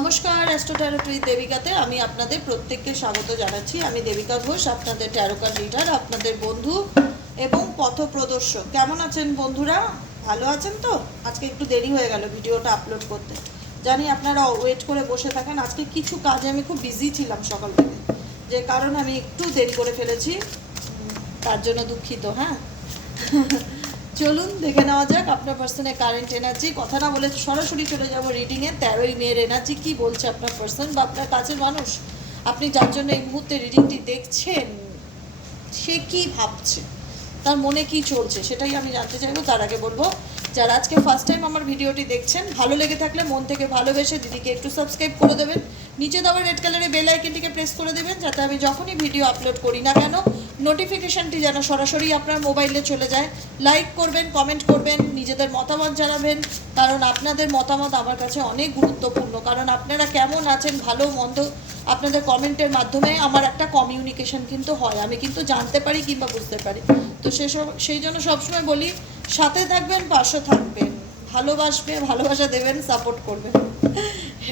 নমস্কার অ্যাস্ট্রো ট্যারোট্রি দেবিকাতে আমি আপনাদের প্রত্যেককে স্বাগত জানাচ্ছি। আমি দেবিকা ঘোষ, আপনাদের ট্যারোকার লিডার আপনাদের বন্ধু এবং পথপ্রদর্শক কেমন আছেন বন্ধুরা? ভালো আছেন তো? আজকে একটু দেরি হয়ে গেল ভিডিওটা আপলোড করতে। জানি আপনারা ওয়েট করে বসে থাকেন। আজকে কিছু কাজে আমি খুব বিজি ছিলাম সকাল থেকে। যে কারণ আমি একটু দেরি করে ফেলেছি। তার জন্য দুঃখিত হ্যাঁ? চলুন, দেখে নেওয়া যাক আপনার পার্সনের কারেন্ট এনার্জি কথা না বলে সরাসরি চলে যাব রিডিংয়ে তেরোই মেয়ের এনার্জি কি বলছে আপনার পার্সন বা আপনার কাছের মানুষ? আপনি যার জন্য এই মুহূর্তে রিডিংটি দেখছেন, সে কি ভাবছে? তার মনে কি চলছে? সেটাই আমি জানতে চাইব। তার আগে বলব, যারা আজকে ফার্স্ট টাইম আমার ভিডিওটি দেখছেন, ভালো লেগে থাকলে মন থেকে ভালোবেসে দিদিকে একটু সাবস্ক্রাইব করে দেবেন। নিচে দেওয়া রেড কালারের বেল আইকনটিকে প্রেস করে দেবেন, যাতে আমি যখনই ভিডিও আপলোড করি না কেন নোটিফিকেশনটি যেন সরাসরি আপনার মোবাইলে চলে যায়। লাইক করবেন কমেন্ট করবেন, নিজেদের মতামত জানাবেন, কারণ আপনাদের মতামত আমার কাছে অনেক গুরুত্বপূর্ণ। কারণ আপনারা কেমন আছেন, ভালো, মন্দ, আপনাদের কমেন্টের মাধ্যমে আমার একটা কমিউনিকেশন কিন্তু হয়। আমি কিন্তু জানতে পারি কিংবা বুঝতে পারি। তো সেসব সেই জন্য সবসময় বলি, সাথে থাকবেন, পাশে থাকবেন। ভালোবাসবে, ভালোবাসা দেবেন সাপোর্ট করবেন।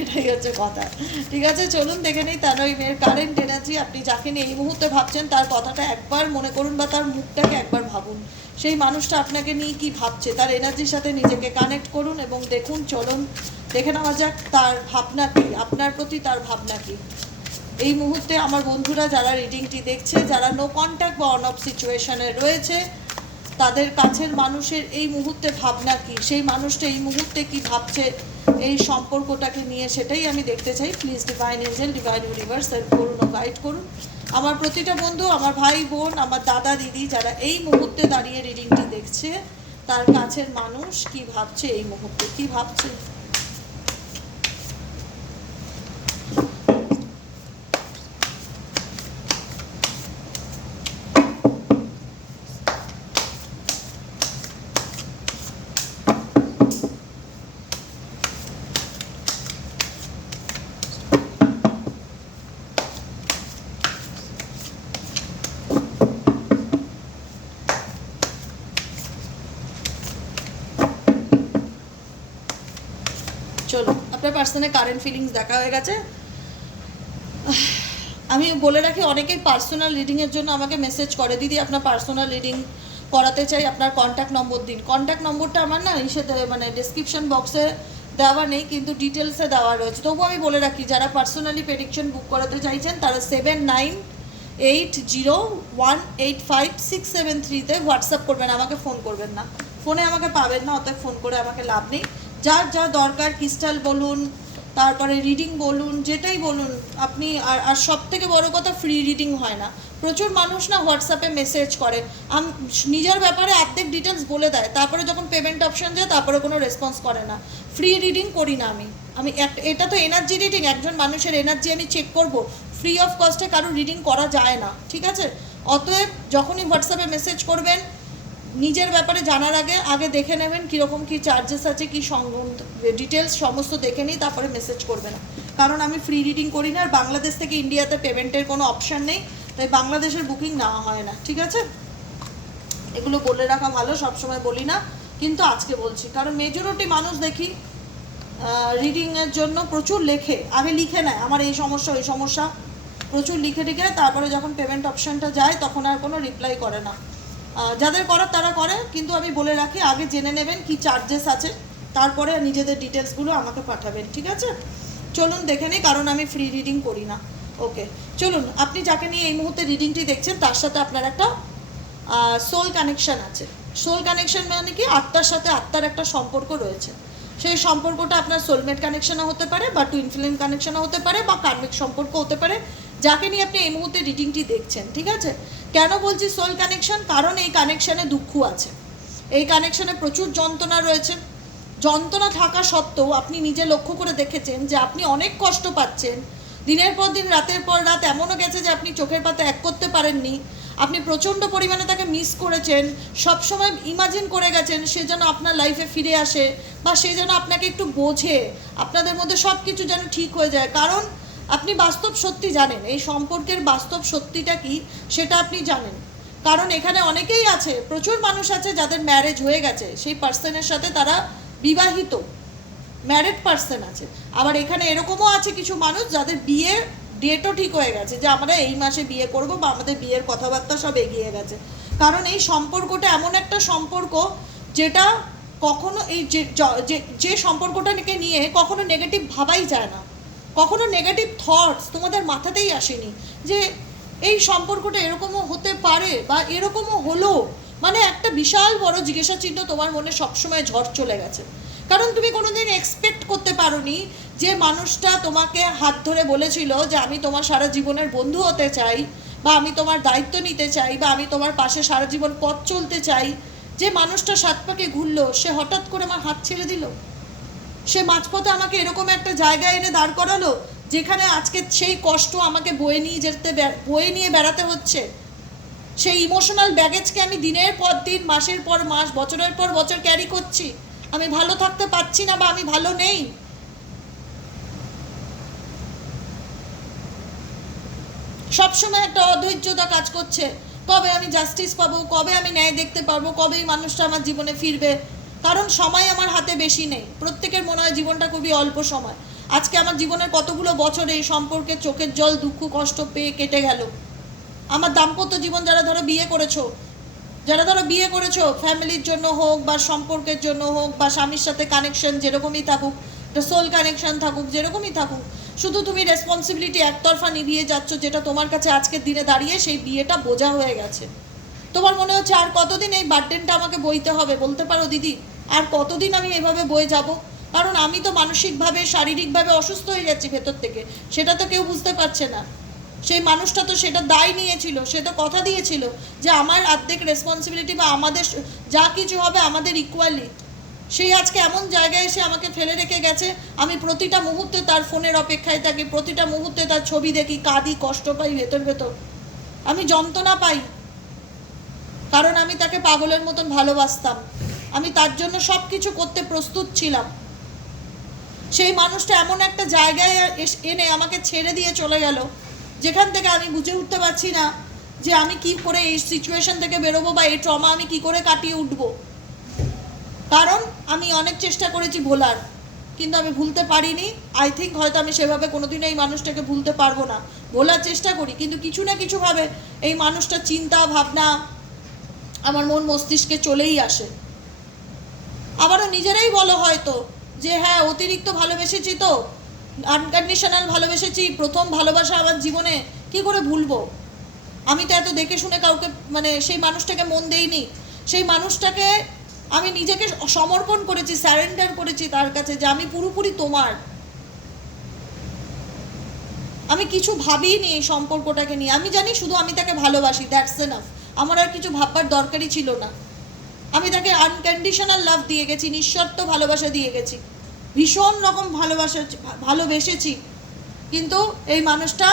এটাই হচ্ছে কথা। ঠিক আছে, চলুন দেখে নিই তার ওই মেয়ের কারেন্ট এনার্জি আপনি যাকে নিয়ে এই মুহূর্তে ভাবছেন, তার কথাটা একবার মনে করুন বা তার মুখটাকে একবার ভাবুন। সেই মানুষটা আপনাকে নিয়ে কি ভাবছে, তার এনার্জির সাথে নিজেকে কানেক্ট করুন এবং দেখুন, চলুন দেখে নেওয়া যাক তার ভাবনা কি, আপনার প্রতি তার ভাবনা কি। এই মুহূর্তে আমার বন্ধুরা যারা রিডিংটি দেখছে, যারা নো কন্ট্যাক্ট বা অন অফ সিচুয়েশনে রয়েছে তাদের কাছের মানুষের এই মুহূর্তে ভাবনা কি? সেই মানুষটা এই মুহূর্তে কি ভাবছে? এই সম্পর্কটাকে নিয়ে সেটাই আমি দেখতে চাই। Please divine angel divine universe help করুন ও গাইড করুন। আমার প্রতিটা বন্ধু, আমার ভাই, বোন, আমার দাদা, দিদি যারা এই মুহূর্তে দাঁড়িয়ে রিডিংটি দেখছে, তার কাছের মানুষ কি ভাবছে এই মুহূর্তে? কি ভাবছে? পার্সোনাল কারেন্ট ফিলিংস দেখা হয়ে গেছে। আমি বলে রাখি, অনেকেই পার্সোনাল রিডিংয়ের জন্য আমাকে মেসেজ করে, দিদি, আপনার পার্সোনাল রিডিং করাতে চাই, আপনার কন্ট্যাক্ট নম্বর দিন। কন্ট্যাক্ট নম্বরটা আমার না ইসে মানে ডিসক্রিপশন বক্সে দেওয়া নেই, কিন্তু ডিটেলসে দেওয়া রয়েছে। তবুও আমি বলে রাখি, যারা পার্সোনালি প্রেডিকশন বুক করাতে চাইছেন, তারা seven nine eight zero one eight five six seven থ্রিতে হোয়াটসঅ্যাপ করবেন, আমাকে ফোন করবেন না। ফোনে আমাকে পাবেন না, অতএব ফোন করে আমাকে লাভ নেই। যার যা দরকার ক্রিস্টাল বলুন, তারপরে রিডিং বলুন, যেটাই বলুন, আপনি আর আর সব থেকে বড় কথা ফ্রি রিডিং হয় না। প্রচুর মানুষ না হোয়াটসঅ্যাপে মেসেজ করে। আম, নিজের ব্যাপারে অর্ধেক ডিটেলস বলে দেয়, তারপরে যখন পেমেন্ট অপশন যায়, তারপরে কোনো রেসপন্স করে না। ফ্রি রিডিং করি না আমি। আমি এটা তো এনার্জি রিডিং একজন মানুষের এনার্জি আমি চেক করব ফ্রি অফ কস্টে কারও রিডিং করা যায় না, ঠিক আছে? অতএব যখনই হোয়াটসঅ্যাপে মেসেজ করবেন নিজের ব্যাপারে জানার আগে আগে দেখে নেবেন কীরকম কী চার্জেস আছে, কী ডিটেলস সমস্ত দেখে নিই তারপরে মেসেজ করবে না কারণ আমি ফ্রি রিডিং করি না, আর বাংলাদেশ থেকে ইন্ডিয়াতে পেমেন্টের কোনো অপশান নেই, তাই বাংলাদেশের বুকিং নেওয়া হয় না, ঠিক আছে? এগুলো বলে রাখা ভালো, সবসময় বলি না, কিন্তু আজকে বলছি। কারণ মেজরিটি মানুষ দেখি রিডিংয়ের জন্য প্রচুর লেখে, আগে লিখে নেয়, আমার এই সমস্যা, ওই সমস্যা। প্রচুর লিখে টিখে তারপরে যখন পেমেন্ট অপশানটা যায়, তখন আর কোনো রিপ্লাই করে না। যাদের করার তারা করে, কিন্তু আমি বলে রাখি, আগে জেনে নেবেন কি চার্জেস আছে, তারপরে নিজেদের ডিটেলসগুলো আমাকে পাঠাবেন, ঠিক আছে? চলুন দেখে নিই, কারণ আমি ফ্রি রিডিং করি না। ওকে চলুন, আপনি যাকে নিয়ে এই মুহূর্তে রিডিংটি দেখছেন, তার সাথে আপনার একটা সোল কানেকশন আছে। সোল কানেকশন মানে কি? আত্মার সাথে আত্মার একটা সম্পর্ক রয়েছে। সেই সম্পর্কটা আপনার সোলমেট কানেকশনও হতে পারে, বা টুইন ফিল্ম কানেকশনও হতে পারে, বা কার্মিক সম্পর্ক হতে পারে। যাকে নিয়ে আপনি এই মুহূর্তে রিডিংটি দেখছেন, ঠিক আছে? কেন বলছি সোল কানেকশন কারণ এই কানেকশনে দুঃখ আছে। এই কানেকশনে প্রচুর যন্ত্রণা রয়েছে। যন্ত্রণা থাকা সত্ত্বেও আপনি নিজে লক্ষ্য করে দেখেছেন যে আপনি অনেক কষ্ট পাচ্ছেন। দিনের পর দিন, রাতের পর রাত এমনও গেছে যে আপনি চোখের পাতা এক করতে পারেননি। আপনি প্রচণ্ড পরিমাণে তাকে মিস করেছেন। সবসময় ইমাজিন করে গেছেন সে যেন আপনার লাইফে ফিরে আসে বা সে যেন আপনাকে একটু বোঝে। আপনাদের মধ্যে সব কিছু যেন ঠিক হয়ে যায়। কারণ আপনি বাস্তব সত্যি জানেন। এই সম্পর্কের বাস্তব সত্যিটা কি সেটা আপনি জানেন। কারণ এখানে অনেকেই আছে, প্রচুর মানুষ আছে যাদের ম্যারেজ হয়ে গেছে। সেই পার্সনের সাথে তারা বিবাহিত। ম্যারেড পার্সন আছে। আবার এখানে এরকমও আছে কিছু মানুষ যাদের বিয়ে ডেটও ঠিক হয়ে গেছে যে, আমরা এই মাসে বিয়ে করব বা আমাদের বিয়ের কথাবার্তা সব এগিয়ে গেছে। কারণ এই সম্পর্কটা এমন একটা সম্পর্ক যেটা কখনো এই যে, য- সম্পর্কটাকে নিয়ে কখনো নেগেটিভ ভাবাই যায় না। কখনো নেগেটিভ থটস তোমাদের মাথাতেই আসেনি যে এই সম্পর্কটা এরকমও হতে পারে বা এরকমও হলো? মানে একটা বিশাল বড় জিজ্ঞাসা চিহ্ন তোমার মনে সবসময় ঝড় চলে গেছে। কারণ তুমি কোনোদিন এক্সপেক্ট করতে পারোনি যে মানুষটা তোমাকে হাত ধরে বলেছিল যে আমি তোমার সারা জীবনের বন্ধু হতে চাই বা আমি তোমার দায়িত্ব নিতে চাই বা আমি তোমার পাশে সারা জীবন পথ চলতে চাই। যে মানুষটা সাত পাকে ঘুরলো, সে হঠাৎ করে আমার হাত ছেড়ে দিল? সে মাঝপথে আমাকে এরকম একটা জায়গায় এনে দাঁড় করালো, যেখানে আজকে সেই কষ্ট আমাকে বয়ে নিয়ে যেতে বয়ে নিয়ে বেড়াতে হচ্ছে। সেই ইমোশনাল ব্যাগেজকে আমি দিনের পর দিন, মাসের পর মাস, বছরের পর বছর ক্যারি করছি। আমি ভালো থাকতে পারছি না বা আমি ভালো নেই। সবসময় একটা অধৈর্যতা কাজ করছে। কবে আমি জাস্টিস পাবো, কবে আমি ন্যায় দেখতে পারব, কবে এই মানুষটা আমার জীবনে ফিরবে? কারণ সময় আমার হাতে বেশি নেই। প্রত্যেকের মনে হয় জীবনটা খুবই অল্প সময়। আজকে আমার জীবনের কতগুলো বছর এই সম্পর্কে চোখের জল, দুঃখ, কষ্ট পেয়ে কেটে গেল। আমার দাম্পত্য জীবন যারা ধরো বিয়ে করেছ, যারা ধরো বিয়ে করেছ, ফ্যামিলির জন্য হোক বা সম্পর্কের জন্য হোক বা স্বামীর সাথে কানেকশন যেরকমই থাকুক সোল কানেকশন থাকুক, যেরকমই থাকুক, শুধু তুমি রেসপন্সিবিলিটি একতরফা নিভিয়ে যাচ্ছ যেটা তোমার কাছে আজকের দিনে দাঁড়িয়ে সেই বিয়েটা বোঝা হয়ে গেছে। তোমার মনে হচ্ছে আর কতদিন এই বার্ডেনটা আমাকে বইতে হবে? বলতে পারো দিদি? আর কতদিন আমি এভাবে বয়ে যাব? কারণ আমি তো মানসিকভাবে, শারীরিকভাবে অসুস্থ হয়ে যাচ্ছি ভেতর থেকে। সেটা তো কেউ বুঝতে পারছে না। সেই মানুষটা তো সেটা দায় নিয়েছিল, সে তো কথা দিয়েছিল যে আমার অর্ধেক রেসপন্সিবিলিটি বা আমাদের যা কিছু হবে আমাদের ইকুয়ালি সেই আজকে এমন জায়গায় এসে আমাকে ফেলে রেখে গেছে, আমি প্রতিটা মুহূর্তে তার ফোনের অপেক্ষায় থাকি, প্রতিটা মুহূর্তে তার ছবি দেখি, কাঁদি, কষ্ট পাই ভেতর ভেতর। আমি যন্ত্রণা পাই, কারণ আমি তাকে পাগলের মতন ভালোবাসতাম। আমি তার জন্য সব কিছু করতে প্রস্তুত ছিলাম। সেই মানুষটা এমন একটা জায়গায় এনে আমাকে ছেড়ে দিয়ে চলে গেল, যেখান থেকে আমি বুঝে উঠতে পারছি না যে আমি কি করে এই সিচুয়েশন থেকে বেরোবো বা এই ট্রমা আমি কি করে কাটিয়ে উঠবো। কারণ আমি অনেক চেষ্টা করেছি ভোলার, কিন্তু আমি ভুলতে পারিনি। আই থিঙ্ক হয়তো আমি সেভাবে কোনোদিনও এই মানুষটাকে ভুলতে পারব না। ভোলার চেষ্টা করি, কিন্তু কিছু না কিছুভাবে এই মানুষটার চিন্তা, ভাবনা আমার মন মস্তিষ্কে চলেই আসে। আবারও নিজেরাই বলো হয়তো যে হ্যাঁ অতিরিক্ত ভালোবেসেছি তো আনকন্ডিশনাল ভালোবেসেছি, প্রথম ভালোবাসা আমার জীবনে, কি করে ভুলবো? আমি তো এত দেখে শুনে কাউকে মানে সেই মানুষটাকে মন দেইনি। সেই মানুষটাকে আমি নিজেকে সমর্পণ করেছি স্যারেন্ডার করেছি তার কাছে যে আমি পুরোপুরি তোমার। আমি কিছু ভাবিনি এই সম্পর্কটাকে নিয়ে। আমি জানি শুধু আমি তাকে ভালোবাসি দ্যাটস এনাফ আমার আর কিছু ভাববার দরকারই ছিল না। আমি তাকে আনকন্ডিশনাল লাভ দিয়ে গেছি, নিঃশর্ত ভালোবাসা দিয়ে গেছি। ভীষণ রকম ভালোবাসা, ভালোবেসেছি। কিন্তু এই মানুষটা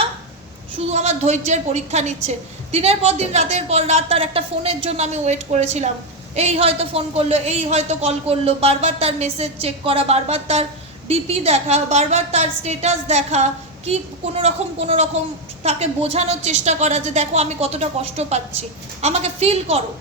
শুধু আমার ধৈর্যের পরীক্ষা নিচ্ছে। দিনের পর দিন, রাতের পর রাত তার একটা ফোনের জন্য আমি ওয়েট করেছিলাম। এই হয়তো ফোন করল, এই হয়তো কল করল, বারবার তার মেসেজ চেক করা, বারবার তার ডিপি দেখা, বারবার তার স্টেটাস দেখা, কি কোনো রকম কোনো রকম তাকে বোঝানোর চেষ্টা করা যে দেখো আমি কতটা কষ্ট পাচ্ছি। আমাকে ফিল করো।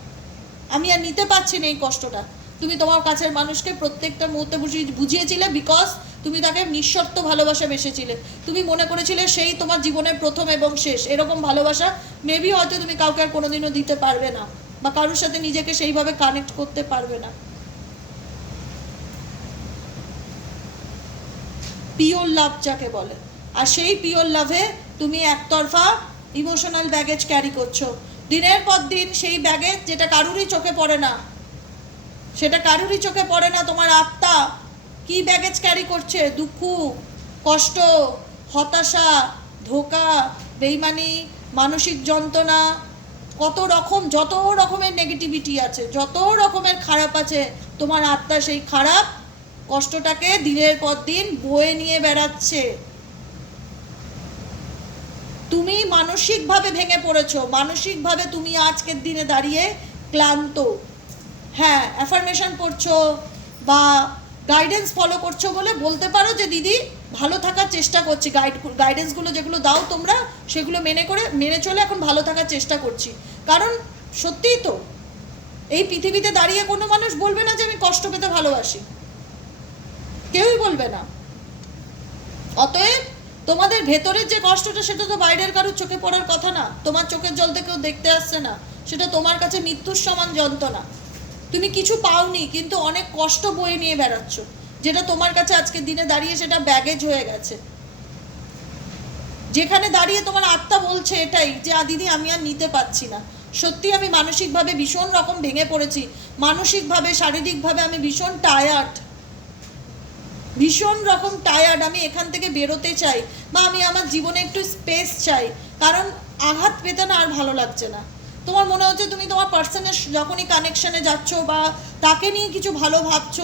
আমি আর নিতে পারছি না এই কষ্টটা। তুমি তোমার কাছের মানুষকে প্রত্যেকটা মুহূর্তে বুঝিয়ে, বুঝিয়েছিলে বিকজ তুমি তাকে নিঃশর্ত ভালোবাসা বেসেছিলে তুমি মনে করেছিলে সেই তোমার জীবনের প্রথম এবং শেষ। এরকম ভালোবাসা মেবি হয়তো তুমি কাউকে আর কোনোদিনও দিতে পারবে না বা কারোর সাথে নিজেকে সেইভাবে কানেক্ট করতে পারবে না। পিওর লাভ যাকে বলে। আর সেই পিওর লাভে তুমি একতরফা ইমোশনাল ব্যাগেজ ক্যারি করছ। দিনের পর দিন সেই ব্যাগেজ যেটা কারুরই চোখে পড়ে না, সেটা কারুরই চোখে পড়ে না তোমার আত্মা কি ব্যাগেজ ক্যারি করছে? দুঃখ, কষ্ট, হতাশা, ধোকা, বেইমানি, মানসিক যন্ত্রণা, কত রকম, যত রকমের নেগেটিভিটি আছে, যত রকমের খারাপ আছে, তোমার আত্মা সেই খারাপ কষ্টটাকে দিনের পর দিন বয়ে নিয়ে বেড়াচ্ছে। তুমি মানসিকভাবে ভেঙে পড়েছো। মানসিকভাবে তুমি আজকের দিনে দাঁড়িয়ে ক্লান্ত। হ্যাঁ অ্যাফার্মেশন পড়ছো বা গাইডেন্স ফলো করছ বলে বলতে পারো যে, দিদি, ভালো থাকার চেষ্টা করছি। গাইড গাইডেন্সগুলো যেগুলো দাও তোমরা, সেগুলো মেনে করে, মেনে চলে এখন ভালো থাকার চেষ্টা করছি। কারণ সত্যিই তো, এই পৃথিবীতে দাঁড়িয়ে কোনো মানুষ বলবে না যে, আমি কষ্ট পেতে ভালোবাসি। কেউই বলবে না। অতএব তোমাদের ভেতরের যে কষ্টটা, সেটা তো বাইরের কারোর চোখে পড়ার কথা না। তোমার চোখের জল কেউ দেখতে আসছে না। সেটা তোমার কাছে মৃত্যুর সমান যন্ত্রণা। তুমি কিছু পাওনি, কিন্তু অনেক কষ্ট বয়ে নিয়ে বেড়াচ্ছ। যেটা তোমার কাছে আজকের দিনে দাঁড়িয়ে সেটা ব্যাগেজ হয়ে গেছে। যেখানে দাঁড়িয়ে তোমার আত্মা বলছে এটাই, যে দিদি, আমি আর নিতে পারছি না। সত্যি আমি মানসিকভাবে ভীষণ রকম ভেঙে পড়েছি। মানসিকভাবে, শারীরিকভাবে আমি ভীষণ টায়ার্ড ভীষণ রকম টায়ার্ড আমি এখান থেকে বেরোতে চাই বা আমি আমার জীবনে একটু স্পেস চাই। কারণ আঘাত পেতে না আর ভালো লাগছে না। তোমার মনে হচ্ছে তুমি তোমার পার্সনের যখনই কানেকশনে যাচ্ছ বা তাকে নিয়ে কিছু ভালো ভাবছ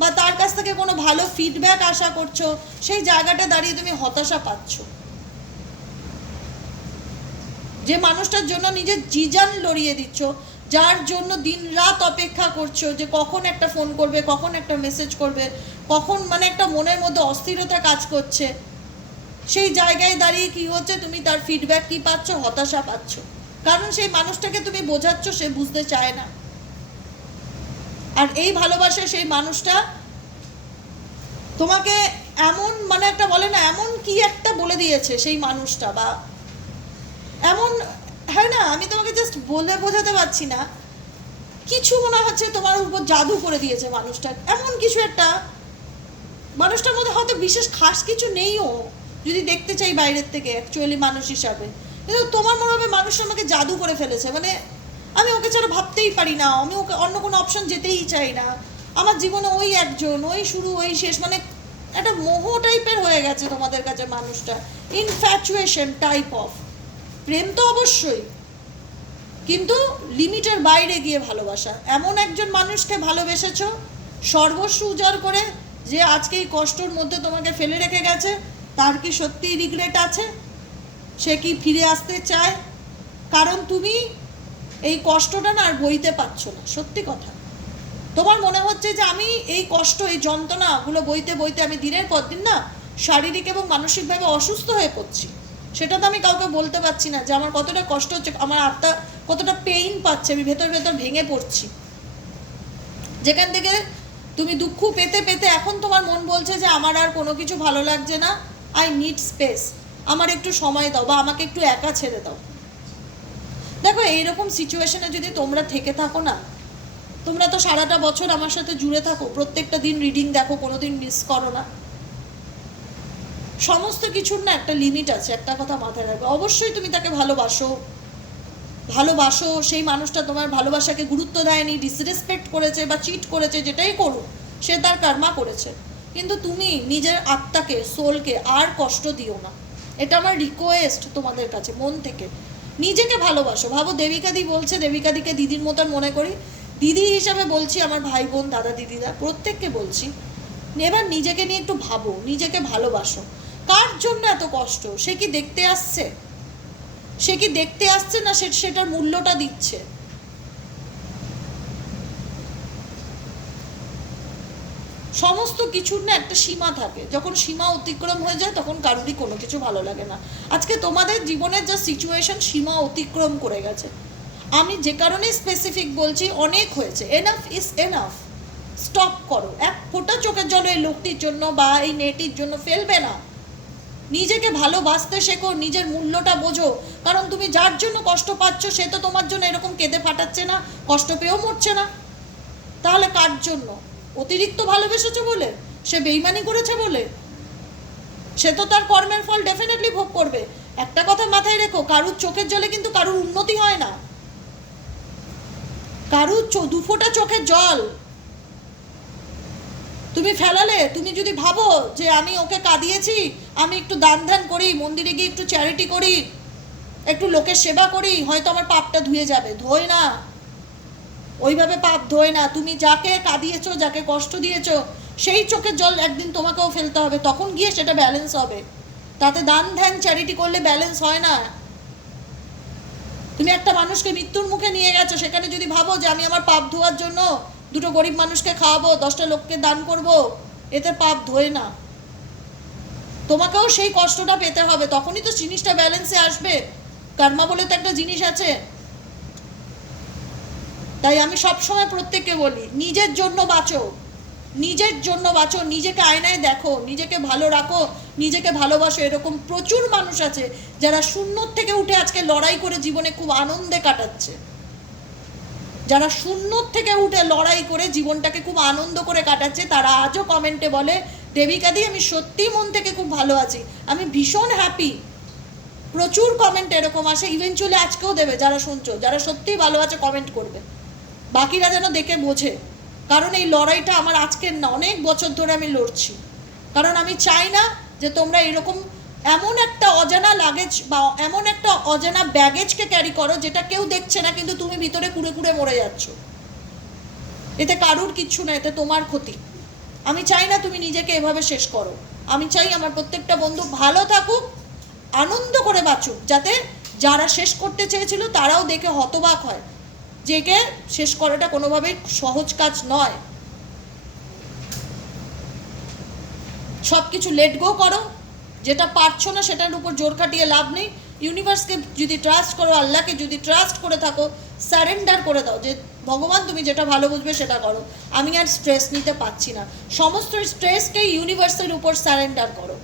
বা তার কাছ থেকে কোনো ভালো ফিডব্যাক আশা করছ, সেই জায়গাটা দাঁড়িয়ে তুমি হতাশা পাচ্ছ। যে মানুষটার জন্য নিজের জিজান লড়িয়ে দিচ্ছ যার জন্য দিন রাত অপেক্ষা করছ যে কখন একটা ফোন করবে, কখন একটা মেসেজ করবে, কখন মানে একটা মনের মধ্যে অস্থিরতা কাজ করছে। সেই জায়গায় দাঁড়িয়ে কি হচ্ছে? তুমি তার ফিডব্যাক কি পাচ্ছ? হতাশা পাচ্ছ। কারণ সেই মানুষটাকে তুমি বোঝাচ্ছ, সে বুঝতে চায় না। আর এই ভালোবাসা সেই মানুষটা তোমাকে এমন মানে একটা বলে না, এমন কি একটা বলে দিয়েছে সেই মানুষটা বা এমন হয় না, আমি তোমাকে জাস্ট বলে বোঝাতে পারছি না। কিছু মনে হচ্ছে তোমার উপর জাদু করে দিয়েছে মানুষটা। এমন কিছু একটা। মানুষটার মধ্যে হয়তো বিশেষ খাস কিছু নেইও, যদি দেখতে চাই বাইরের থেকে অ্যাকচুয়ালি মানুষ হিসাবে। কিন্তু তোমার মনে হবে মানুষ আমাকে জাদু করে ফেলেছে। মানে আমি ওকে ছাড়া ভাবতেই পারি না। আমি ওকে অন্য কোনো অপশন যেতেই চাই না। আমার জীবনে ওই একজন, ওই শুরু, ওই শেষ মানে একটা মোহ টাইপের হয়ে গেছে তোমাদের কাছে মানুষটা। ইনফ্যাচুয়েশন টাইপ অফ প্রেম তো অবশ্যই, কিন্তু লিমিটের বাইরে গিয়ে ভালোবাসা। এমন একজন মানুষকে ভালোবেসেছো, সর্বস্ব উজাড় করে যে আজকে এই কষ্টর মধ্যে তোমাকে ফেলে রেখে গেছে, তার কি সত্যিই রিগ্রেট আছে? সে কি ফিরে আসতে চায়? কারণ তুমি এই কষ্টটা না আর বইতে পারছ না, সত্যি কথা। তোমার মনে হচ্ছে যে আমি এই কষ্ট, এই যন্ত্রণাগুলো বইতে বইতে আমি দিনের পর দিন না শারীরিক এবং মানসিকভাবে অসুস্থ হয়ে পড়ছি। সেটা তো আমি কাউকে বলতে পারছি না যে আমার কতটা কষ্ট হচ্ছে, আমার আত্মা কতটা পেইন পাচ্ছে, আমি ভেতর ভেতর ভেঙে পড়ছি। যেখান থেকে তুমি দুঃখ পেতে পেতে এখন তোমার মন বলছে যে আমার আর কোনো কিছু ভালো লাগছে না আই নিড স্পেস আমার একটু সময় দাও বা আমাকে একটু একা ছেড়ে দাও। দেখো, এইরকম সিচুয়েশনে যদি তোমরা থেকে থাকো না, তোমরা তো সারাটা বছর আমার সাথে জুড়ে থাকো, প্রত্যেকটা দিন রিডিং দেখো কোনো দিন মিস করো না। সমস্ত কিছুর না একটা লিমিট আছে, একটা কথা মাথায় রাখবে। অবশ্যই তুমি তাকে ভালোবাসো। ভালোবাসো, সেই মানুষটা তোমার ভালোবাসাকে গুরুত্ব দেয়নি ডিসরেসপেক্ট করেছে বা চিট করেছে, যেটাই করো সে তার কর্মা করেছে। কিন্তু তুমি নিজের আত্মাকে সোলকে আর কষ্ট দিও না। এটা আমার রিকোয়েস্ট তোমাদের কাছে, মন থেকে। নিজেকে ভালোবাসো। ভাবো দেবিকাদি বলছে, দেবিকাদিকে দিদির মতন মনে করি। দিদি হিসাবে বলছি আমার ভাই বোন, দাদা দিদিরা, প্রত্যেককে বলছি। এবার নিজেকে নিয়ে একটু ভাবো, নিজেকে ভালোবাসো। কার জন্য এত কষ্ট? সে কি দেখতে আসছে? সে কি দেখতে আসছে না সে সেটার মূল্যটা দিচ্ছে? সমস্ত কিছুর না একটা সীমা থাকে। যখন সীমা অতিক্রম হয়ে যায়, তখন কারোরই কোনো কিছু ভালো লাগে না। আজকে তোমাদের জীবনের যা সিচুয়েশন সীমা অতিক্রম করে গেছে। আমি যে কারণে স্পেসিফিক বলছি, অনেক হয়েছে। এনাফ ইজ এনাফ স্টপ করো। এক ফোঁটা চোখের জল এই লোকটির জন্য বা এই নেটির জন্য ফেলবে না। নিজেকে ভালোবাসতে শেখো, নিজের মূল্যটা বোঝো। কারণ তুমি যার জন্য কষ্ট পাচ্ছ, সে তো তোমার জন্য এরকম কেঁদে ফাটাচ্ছে না, কষ্ট পেয়েও মরছে না। তাহলে কার জন্য? অতিরিক্ত ভালোবেসেছো বলে? সে বেইমানি করেছে বলে? সে তো তার কর্মের ফল ডেফিনেটলি ভোগ করবে। একটা কথা মাথায় রেখো, কারুর চোখের জলে কিন্তু কারুর উন্নতি হয় না। কারুর দু ফোঁটা চোখের জল। তুমি ফেলালে, তুমি যদি ভাবো যে আমি ওকে কাঁদিয়েছি, আমি একটু দান ধ্যান করি, মন্দিরে গিয়ে একটু চ্যারিটি করি, একটু লোকের সেবা করি, হয়তো আমার পাপটা ধুয়ে যাবে। ধোয় না। ওইভাবে পাপ ধোয় না। তুমি যাকে কাঁদিয়েছো, যাকে কষ্ট দিয়েছ, সেই চোখের জল একদিন তোমাকেও ফেলতে হবে। তখন গিয়ে সেটা ব্যালেন্স হবে। তাতে দান ধ্যান চ্যারিটি করলে ব্যালেন্স হয় না। তুমি একটা মানুষকে মৃত্যুর মুখে নিয়ে গেছো, সেখানে যদি ভাবো যে আমি আমার পাপ ধোয়ার জন্য দুটো গরিব মানুষকে খাওয়াবো, দশটা লোককে দান করব, এতে পাপ ধোয় না। তোমাকেও সেই কষ্টটা পেতে হবে, তখনই তো জিনিসটা ব্যালেন্সে আসবে। কর্মা বলে তো একটা জিনিস আছে। তাই আমি সবসময় প্রত্যেককে বলি, নিজের জন্য বাঁচো। নিজের জন্য বাঁচো, নিজেকে আয়নায় দেখো, নিজেকে ভালো রাখো, নিজেকে ভালোবাসো। এরকম প্রচুর মানুষ আছে যারা শূন্যর থেকে উঠে আজকে লড়াই করে জীবনে খুব আনন্দে কাটাচ্ছে। যারা শূন্যর থেকে উঠে লড়াই করে জীবনটাকে খুব আনন্দ করে কাটাচ্ছে, তারা আজও কমেন্টে বলে দেবিকাদি আমি সত্যিই মন থেকে খুব ভালো আছি। আমি ভীষণ হ্যাপি প্রচুর কমেন্ট এরকম আসে ইভেনচুয়ালি আজকেও দেবে, যারা শুনছো। যারা সত্যিই ভালো আছে কমেন্ট করবে। বাকিরা যেন দেখে বোঝে। কারণ এই লড়াইটা আমার আজকের না, অনেক বছর ধরে আমি লড়ছি। কারণ আমি চাই না যে তোমরা এরকম এমন একটা অজানা লাগেজ বা এমন একটা অজানা ব্যাগেজকে ক্যারি করো যেটা কেউ দেখছে না, কিন্তু তুমি ভিতরে কুড়ে কুড়ে মরে যাচ্ছ। এতে কারুর কিচ্ছু না, এতে তোমার ক্ষতি। আমি চাই না তুমি নিজেকে এভাবে শেষ করো। আমি চাই আমার প্রত্যেকটা বন্ধু ভালো থাকুক, আনন্দ করে বাঁচুক, যাতে যারা শেষ করতে চেয়েছিল তারাও দেখে হতবাক হয়। যে একে শেষ করাটা কোনোভাবেই সহজ কাজ নয়। সব কিছু লেট গো করো। যেটা পারছ না সেটার উপর জোর কাটিয়ে লাভ নেই। ইউনিভার্সকে যদি ট্রাস্ট করো, আল্লাহকে যদি ট্রাস্ট করে থাকো স্যারেন্ডার করে দাও যে, ভগবান, তুমি যেটা ভালো বুঝবে সেটা করো। আমি আর স্ট্রেস নিতে পারছি না। সমস্ত স্ট্রেসকে ইউনিভার্সের উপর স্যারেন্ডার করো।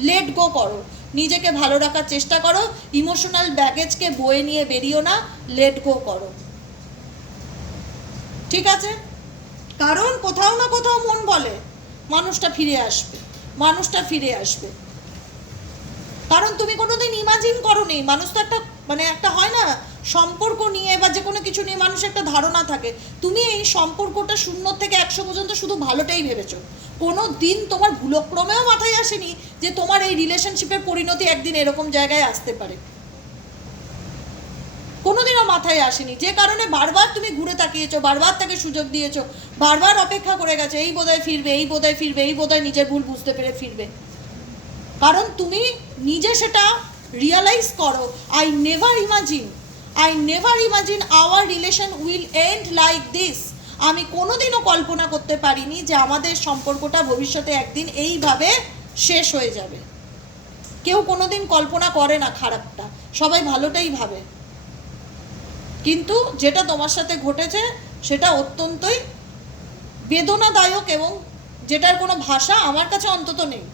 লেট গো করো। নিজেকে ভালো রাখার চেষ্টা করো। ইমোশনাল ব্যাগেজকে বয়ে নিয়ে বেরিও না। লেট গো করো। ঠিক আছে? কারণ কোথাও না কোথাও মন বলে, মানুষটা ফিরে আসবে। মানুষটা ফিরে আসবে। কারণ তুমি কোনোদিন ইমাজিন করোনি। মানুষ তো একটা মানে একটা হয় না, সম্পর্ক নিয়ে বা যে কোনো কিছু নিয়ে মানুষের একটা ধারণা থাকে। তুমি এই সম্পর্কটা শূন্য থেকে একশো পর্যন্ত শুধু ভালোটাই ভেবেছো। কোনো দিন তোমার ভুলক্রমেও মাথায় আসেনি যে তোমার এই রিলেশনশিপের পরিণতি একদিন এরকম জায়গায় আসতে পারে। কোনোদিনও মাথায় আসেনি। যে কারণে বারবার তুমি ঘুরে তাকিয়েছো, বারবার তাকে সুযোগ দিয়েছ, বারবার অপেক্ষা করে গেছে, এই বোধহয় ফিরবে, এই বোধহয় ফিরবে, এই বোধহয় নিজের ভুল বুঝতে পেরে ফিরবে। কারণ তুমি নিজে সেটা রিয়ালাইজ করো। I never imagine I never imagine our relation will end like this আমি কোনোদিনও কল্পনা করতে পারিনি যে আমাদের সম্পর্কটা ভবিষ্যতে একদিন এইভাবে শেষ হয়ে যাবে। কেউ কোনোদিন কল্পনা করে না খারাপটা, সবাই ভালোটাই ভাবে। কিন্তু যেটা তোমার সাথে ঘটেছে, সেটা অত্যন্তই বেদনাদায়ক এবং যেটার কোনো ভাষা আমার কাছে অন্তত নেই।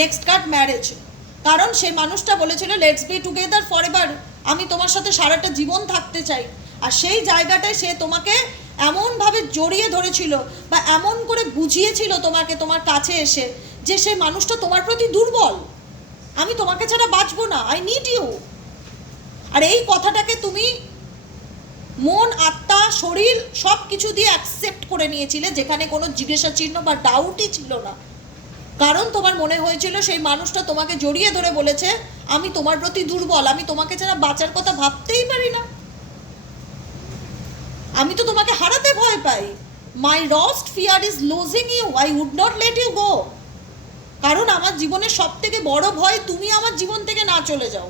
নেক্সট কার্ড ম্যারেজ কারণ সে মানুষটা বলেছিল let's be together forever আমি তোমার সাথে সারাটা জীবন থাকতে চাই। আর সেই জায়গাটায় সে তোমাকে এমনভাবে জড়িয়ে ধরেছিল বা এমন করে বুঝিয়েছিল তোমাকে তোমার কাছে এসে যে সেই মানুষটা তোমার প্রতি দুর্বল। আমি তোমাকে ছাড়া বাঁচবো না আই নিড ইউ আর এই কথাটাকে তুমি মন, আত্মা, শরীর সব কিছু দিয়ে অ্যাকসেপ্ট করে নিয়েছিলে, যেখানে কোনো জিজ্ঞাসা চিহ্ন বা ডাউটই ছিল না। কারণ তোমার মনে হয়েছিল সেই মানুষটা তোমাকে জড়িয়ে ধরে বলেছে, আমি তোমার প্রতি দুর্বল, আমি তোমাকে ছাড়া বাঁচার কথা ভাবতেই পারি না। আমি তো তোমাকে হারাতে ভয় পাই। My worst fear is losing you I would not let you go কারণ আমার জীবনের সব থেকে বড় ভয়, তুমি আমার জীবন থেকে না চলে যাও।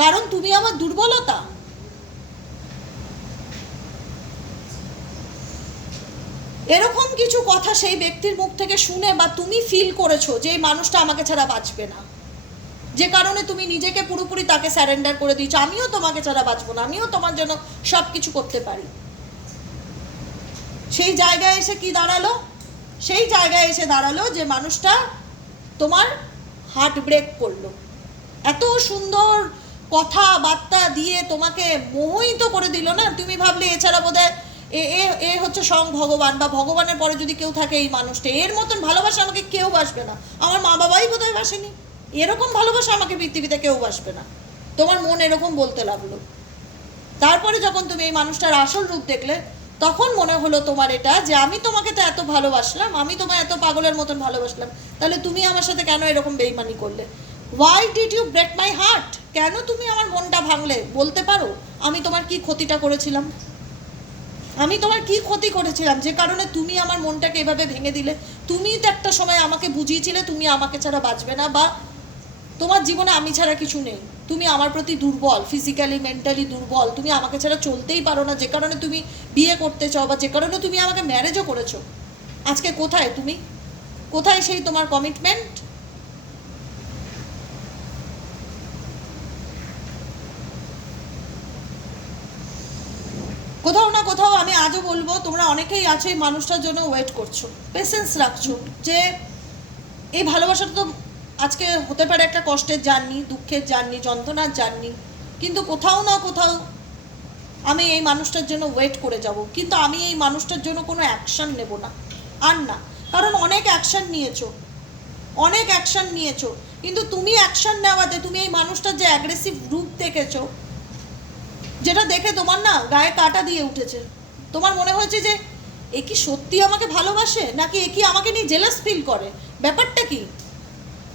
কারণ তুমি আমার দুর্বলতা। এরকম কিছু কথা সেই ব্যক্তির মুখ থেকে শুনে বা তুমি ফিল করেছ যে এই মানুষটা আমাকে ছাড়া বাঁচবে না? যে কারণে তুমি নিজেকে পুরোপুরি তাকে স্যারেন্ডার করে দিয়েছ। আমিও তোমাকে ছাড়া বাঁচবো না। আমিও তোমার জন্য সব কিছু করতে পারি। সেই জায়গায় এসে কি দাঁড়াল? সেই জায়গায় এসে দাঁড়াল যে মানুষটা তোমার হার্ট ব্রেক করল। এত সুন্দর কথাবার্তা দিয়ে তোমাকে মোহিত করে দিল না? তুমি ভাবলে, এছাড়া বোধহয় এ এ এ হচ্ছে স্বয়ং ভগবান বা ভগবানের পরে যদি কেউ থাকে এই মানুষটা, এর মতন ভালোবাসা আমাকে কেউ বাসবে না। আমার মা বাবাই বোধহয় বাসেনি। এরকম ভালোবাসা আমাকে পৃথিবীতে কেউ বাসবে না। তোমার মন এরকম বলতে লাগল। তারপরে যখন তুমি এই মানুষটার আসল রূপ দেখলে, তখন মনে হলো তোমার এটা যে আমি তোমাকে তো এত ভালোবাসলাম, আমি তোমায় এত পাগলের মতন ভালোবাসলাম। তাহলে তুমি আমার সাথে কেন এরকম বেইমানি করলে? Why did you break my heart কেন তুমি আমার মনটা ভাঙলে? বলতে পারো? আমি তোমার কি ক্ষতিটা করেছিলাম? আমি তোমার কি ক্ষতি করেছিলাম? যে কারণে তুমি আমার মনটাকে এভাবে ভেঙে দিলে। তুমি তো একটা সময় আমাকে বুঝিয়েছিলে, তুমি আমাকে ছাড়া বাঁচবে না বা তোমার জীবনে আমি ছাড়া কিছু নেই। তুমি আমার প্রতি দুর্বল ফিজিক্যালি মেন্টালি দুর্বল। তুমি আমাকে ছাড়া চলতেই পারো না। যে কারণে তুমি বিয়ে করতে চাও বা যে কারণে তুমি আমাকে ম্যারেজও করেছ। আজকে কোথায় তুমি? কোথায় সেই তোমার কমিটমেন্ট কোথাও না কোথাও আমি আজও বলব, তোমরা অনেকেই আছো এই মানুষটার জন্য ওয়েট করছ। পেশেন্স রাখছো যে এই ভালোবাসাটা তো আজকে হতে পারে একটা কষ্টের জার্নি, দুঃখের জার্নি, যন্ত্রণার জার্নি, কিন্তু কোথাও না কোথাও আমি এই মানুষটার জন্য ওয়েট করে যাব। কিন্তু আমি এই মানুষটার জন্য কোনো অ্যাকশন নেব না। আর না, কারণ অনেক অ্যাকশন নিয়েছো। অনেক অ্যাকশন নিয়েছো। কিন্তু তুমি অ্যাকশন নেওয়াতে, তুমি এই মানুষটার যে অ্যাগ্রেসিভ রূপ দেখেছ যেটা দেখে তোমার না গায়ে কাটা দিয়ে উঠেছে। তোমার মনে হয়েছে যে, এ কি সত্যি আমাকে ভালোবাসে, নাকি এ কি আমাকে নিয়ে জেলাস ফিল করে? ব্যাপারটা কি?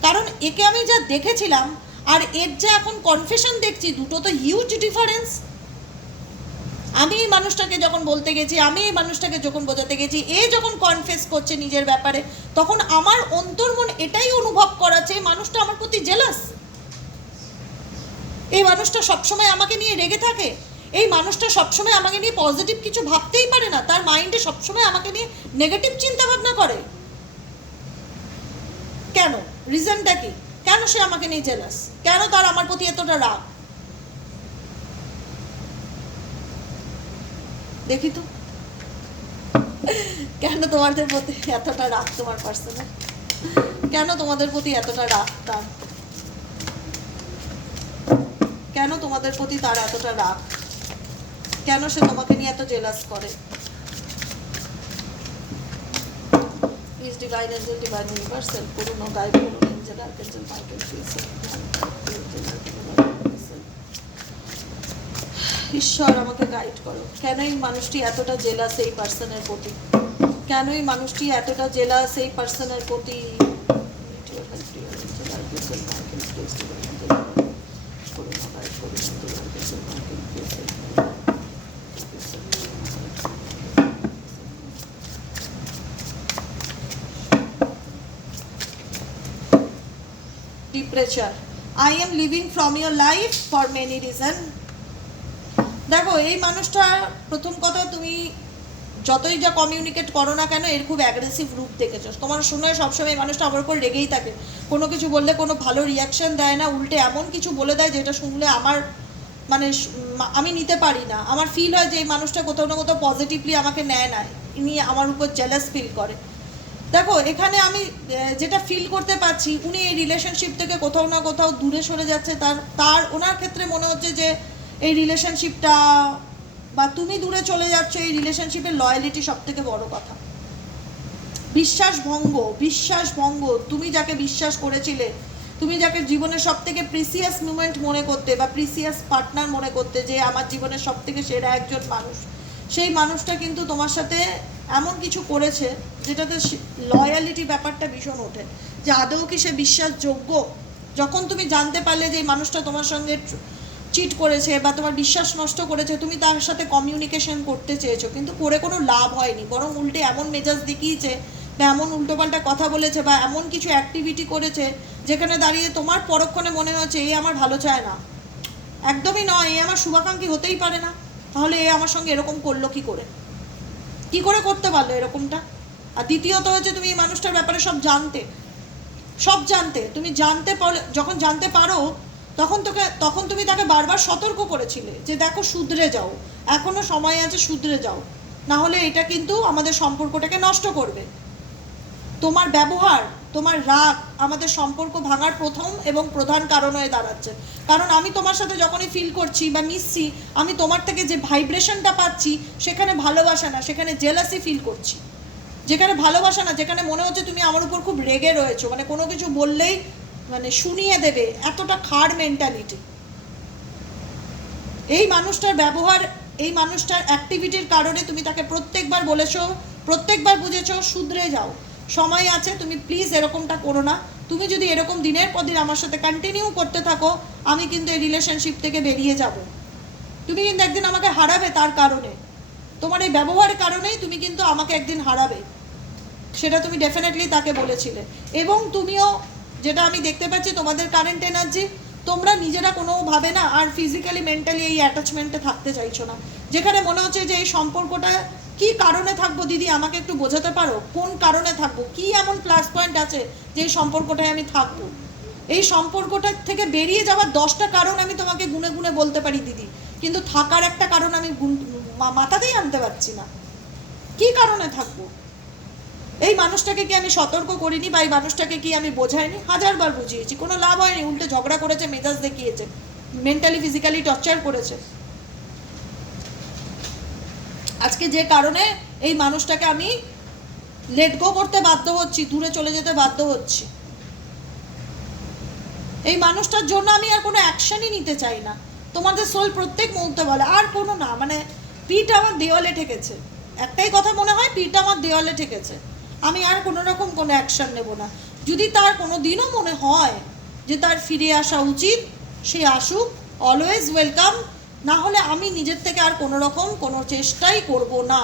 কারণ একে আমি যা দেখেছিলাম, আর এর যে এখন কনফেশন দেখছি, দুটো তো হিউজ ডিফারেন্স আমি এই মানুষটাকে যখন বলতে গেছি, আমি এই মানুষটাকে যখন বোঝাতে গেছি, এ যখন কনফেস করছে নিজের ব্যাপারে, তখন আমার অন্তর্মন এটাই অনুভব করাচ্ছে, এই মানুষটা আমার প্রতি জেলাস এই মানুষটা সবসময় আমাকে নিয়ে রেগে থাকে? এই মানুষটা সবসময় আমাকে নিয়ে পজিটিভ কিছু ভাবতেই পারে না, তার মাইন্ডে সবসময় আমাকে নিয়ে নেগেটিভ চিন্তা ভাবনা করে। কেন? রিজনটা কি? কেন সে আমাকে নিয়ে জেলাস কেন তার আমার প্রতি এতটা রাগ? দেখি তো। কেন তোমাদের প্রতি এতটা রাগ তোমার পার্সনে কেন তোমাদের প্রতি এতটা রাগ তার? কেন তোমাদের প্রতি তার এতটা রাগ? কেন সে তোমাকে নিয়ে এত জেলাস করে? এঞ্জেল আর্কেঞ্জেল মাইকেল ফিসেল ঈশ্বর, আমাকে গাইড করো। কেন এই মানুষটি এতটা জেলা সেই পার্সনের প্রতি? কেন এই মানুষটি এতটা জেলাস এই পার্সনের প্রতি? Depressure i am living from your life for many reason. দেখো, এই মানুষটা, প্রথম কথা তুমি যতই যা কমিউনিকেট করো না কেন, এর খুব অ্যাগ্রেসিভ রূপ দেখেছ। তোমার শুনে সবসময় এই মানুষটা আমার উপর রেগেই থাকে। কোনো কিছু বললে কোনো ভালো রিয়াকশন দেয় না, উল্টে এমন কিছু বলে দেয় যেটা শুনলে আমার মানে আমি নিতে পারি না। আমার ফিল হয় যে এই মানুষটা কোথাও না কোথাও পজিটিভলি আমাকে নেয়। না ইনি আমার উপর জেলাস ফিল করে। দেখো, এখানে আমি যেটা ফিল করতে পারছি উনি এই রিলেশনশিপ থেকে কোথাও না কোথাও দূরে সরে যাচ্ছে। তার তার, ওনার ক্ষেত্রে মনে হচ্ছে যে এই রিলেশনশিপটা বা তুমি দূরে চলে যাচ্ছ, এই রিলেশনশিপের লয়ালিটি সব থেকে বড় কথা। বিশ্বাস ভঙ্গ বিশ্বাস ভঙ্গ তুমি যাকে বিশ্বাস করেছিলে, তুমি যাকে জীবনের সব থেকে প্রিসিয়াস মুমেন্ট মনে করতে বা প্রিসিয়াস পার্টনার মনে করতে যে আমার জীবনের সব থেকে সেরা একজন মানুষ, সেই মানুষটা কিন্তু তোমার সাথে এমন কিছু করেছে যেটাতে লয়ালিটি ব্যাপারটা ভীষণ ওঠে। যে আদৌ কি সে বিশ্বাসযোগ্য? যখন তুমি জানতে পারলে যে এই মানুষটা তোমার সঙ্গে চিট করেছে বা তোমার বিশ্বাস নষ্ট করেছে, তুমি তার সাথে কমিউনিকেশন করতে চেয়েছো। কিন্তু করে কোনো লাভ হয়নি, বরং উল্টে এমন মেজাজ দেখিয়েছে বা এমন উল্টোপাল্টা কথা বলেছে বা এমন কিছু অ্যাক্টিভিটি করেছে যেখানে দাঁড়িয়ে তোমার পরক্ষণে মনে হচ্ছে, এ আমার ভালো চায় না। একদমই নয়, এ আমার শুভাকাঙ্ক্ষী হতেই পারে না। তাহলে এ আমার সঙ্গে এরকম করল কি করে? কি করে করতে পারল এরকমটা? আর দ্বিতীয়ত হচ্ছে তুমি এই মানুষটার ব্যাপারে সব জানতে। সব জানতে। তুমি জানতে পারলে, যখন জানতে পারো, তখন তোকে, তখন তুমি তাকে বারবার সতর্ক করেছিলে যে দেখো শুধরে যাও। এখনও সময় আছে, শুধরে যাও। না হলে এটা কিন্তু আমাদের সম্পর্কটাকে নষ্ট করবে। তোমার ব্যবহার তোমার রাগ আমাদের সম্পর্ক ভাঙার প্রথম এবং প্রধান কারণ হয়ে দাঁড়াচ্ছে। কারণ আমি তোমার সাথে যখনই ফিল করছি বা মিশছি, আমি তোমার থেকে যে ভাইব্রেশনটা পাচ্ছি, সেখানে ভালোবাসা না, সেখানে জেলাসি ফিল করছি। যেখানে ভালোবাসা না, যেখানে মনে হচ্ছে তুমি আমার উপর খুব রেগে রয়েছো মানে কোনো কিছু বললেই মানে শুনিয়ে দেবে, এতটা খাড় মেন্টালিটি এই মানুষটার ব্যবহার, এই মানুষটার অ্যাক্টিভিটির কারণে তুমি তাকে প্রত্যেকবার বলেছ, প্রত্যেকবার বুঝেছ, শুধরে যাও। সময় আছে, তুমি প্লিজ এরকমটা করো না। তুমি যদি এরকম দিনের পর দিন আমার সাথে কন্টিনিউ করতে থাকো, আমি কিন্তু এই রিলেশনশিপ থেকে বেরিয়ে যাব। তুমি কিন্তু একদিন আমাকে হারাবে তার কারণে। তোমার এই ব্যবহারের কারণেই তুমি কিন্তু আমাকে একদিন হারাবে। সেটা তুমি ডেফিনেটলি তাকে বলেছিলে। এবং তুমিও, যেটা আমি দেখতে পাচ্ছি তোমাদের কারেন্ট এনার্জি তোমরা নিজেরা কোনোভাবে না আর ফিজিক্যালি মেন্টালি এই অ্যাটাচমেন্টে থাকতে চাইছো না। যেখানে মনে হচ্ছে যে এই সম্পর্কটা কি কারণে থাকব দিদি? আমাকে একটু বোঝাতে পারো? কোন কারণে থাকব? কি এমন প্লাস পয়েন্ট আছে যে সম্পর্কটায় আমি থাকব? এই সম্পর্কটা থেকে বেরিয়ে যাওয়ার দশটা কারণ আমি তোমাকে গুনে গুনে বলতে পারি দিদি। কিন্তু থাকার একটা কারণ আমি মাথাতেই আনতে পারছি না। কি কারণে থাকব? এই মানুষটাকে কি আমি সতর্ক করিনি বা এই মানুষটাকে কি আমি বোঝাইনি? হাজারবার বুঝিয়েছি। কোনো লাভ হয়নি। উল্টে ঝগড়া করেছে, মেজাজ দেখিয়েছে মেন্টালি ফিজিক্যালি টর্চার করেছে। আজকে যে কারণে এই মানুষটাকে আমি লেট গো করতে বাধ্য হচ্ছি, দূরে চলে যেতে বাধ্য হচ্ছি। এই মানুষটার জন্য আমি আর কোনো অ্যাকশনই নিতে চাই না। তোমাদের সোল প্রত্যেক মুহূর্তে বলে, আর কোনো না মানে পিঠ আমার দেওয়ালে ঠেকেছে। একটাই কথা মনে হয়, পিঠ আমার দেওয়ালে ঠেকেছে। আমি আর কোনো রকম কোনো অ্যাকশন নেব না। যদি তার কোনো দিনও মনে হয় যে তার ফিরে আসা উচিত, সে আসুক অলওয়েজ ওয়েলকাম না হলে আমি নিজের থেকে আর কোনো রকম কোনো চেষ্টাই করব না।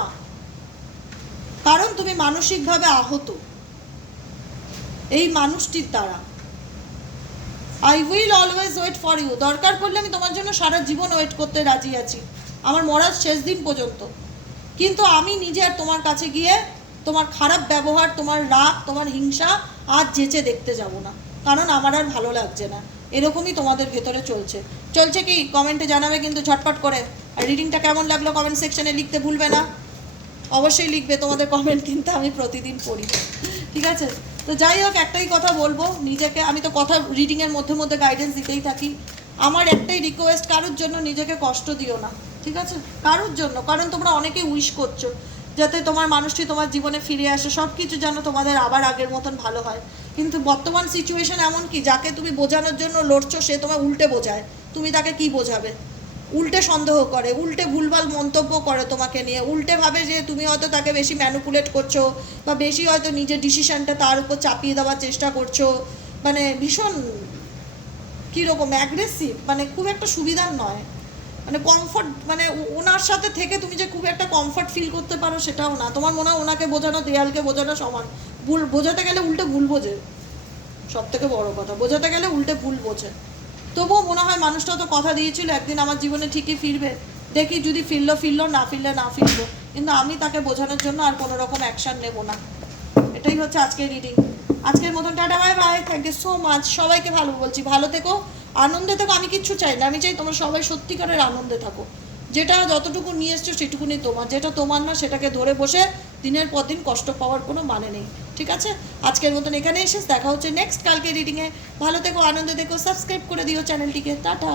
কারণ তুমি মানসিকভাবে আহত। এই মানুষটির দ্বারা। I will always wait for you দরকার পড়লে আমি তোমার জন্য সারা জীবন ওয়েট করতে রাজি আছি। আমার মরার শেষ দিন পর্যন্ত। কিন্তু আমি নিজে আর তোমার কাছে গিয়ে তোমার খারাপ ব্যবহার, তোমার রাগ, তোমার হিংসা আর যেচে দেখতে যাব না। কারণ আমার আর ভালো লাগছে না। এরকমই তোমাদের ভেতরে চলছে। চলছে কি? কমেন্টে জানাবে কিন্তু ঝটপট করে। আর রিডিংটা কেমন লাগল কমেন্ট সেকশনে লিখতে ভুলবে না। অবশ্যই লিখবে, তোমাদের কমেন্ট কিন্তু আমি প্রতিদিন পড়ি। ঠিক আছে? তো যাই হোক, একটাই কথা বলব, নিজেকে, আমি তো কথা রিডিংয়ের মধ্যে মধ্যে গাইডেন্স দিতেই থাকি। আমার একটাই রিকোয়েস্ট কারোর জন্য নিজেকে কষ্ট দিও না। ঠিক আছে? কারোর জন্য? কারণ তোমরা অনেকে উইশ করছ। যাতে তোমার মানুষটি তোমার জীবনে ফিরে আসে সব কিছু যেন তোমাদের আবার আগের মতন ভালো হয়। কিন্তু বর্তমান সিচুয়েশন এমন কি? যাকে তুমি বোঝানোর জন্য লড়ছো, সে তোমায় উল্টে বোঝায়। তুমি তাকে কি বোঝাবে? উল্টে সন্দেহ করে, উল্টে ভুলভাল মন্তব্য করে তোমাকে নিয়ে। উল্টে ভাবে যে তুমি হয়তো তাকে বেশি ম্যানুপুলেট করছ, বা বেশি হয়তো নিজের ডিসিশনটা তার উপর চাপিয়ে দেওয়ার চেষ্টা করছ। মানে ভীষণ কীরকম অ্যাগ্রেসিভ মানে খুব একটা সুবিধার নয়। মানে কমফর্ট মানে ওনার সাথে থেকে তুমি যে খুব একটা কমফর্ট ফিল করতে পারো সেটাও না। তোমার মনে হয় ওনাকে বোঝানো, দেয়ালকে বোঝানো সমান। ভুল, বোঝাতে গেলে উল্টে ভুল বোঝে। সব থেকে বড় কথা। বোঝাতে গেলে উল্টে ভুল বোঝে। তবুও মনে হয় মানুষটা তো কথা দিয়েছিল, একদিন আমার জীবনে ঠিকই ফিরবে। দেখি যদি ফিরলো ফিরলো, না ফিরলে, না ফিরলো। কিন্তু আমি তাকে বোঝানোর জন্য আর কোনো রকম অ্যাকশান নেব না। এটাই হচ্ছে আজকের রিডিং আজকের মতন, tata bye bye thank you so much সবাইকে ভালো বলছি। ভালো থেকো। আনন্দে থাকো, আমি কিচ্ছু চাই না। আমি চাই তোমরা সবাই সত্যিকারের আনন্দে থাকো। যেটা যতটুকু নিয়ে এসছো সেটুকুনি তোমার। যেটা তোমার না, সেটাকে ধরে বসে দিনের পর দিন কষ্ট পাওয়ার কোনো মানে নেই। ঠিক আছে? আজকের মতন এখানে এসে দেখা হচ্ছে নেক্সট কালকে রিডিংয়ে ভালো থেকো, আনন্দে থেকো সাবস্ক্রাইব করে দিও চ্যানেলটিকে। টাটা।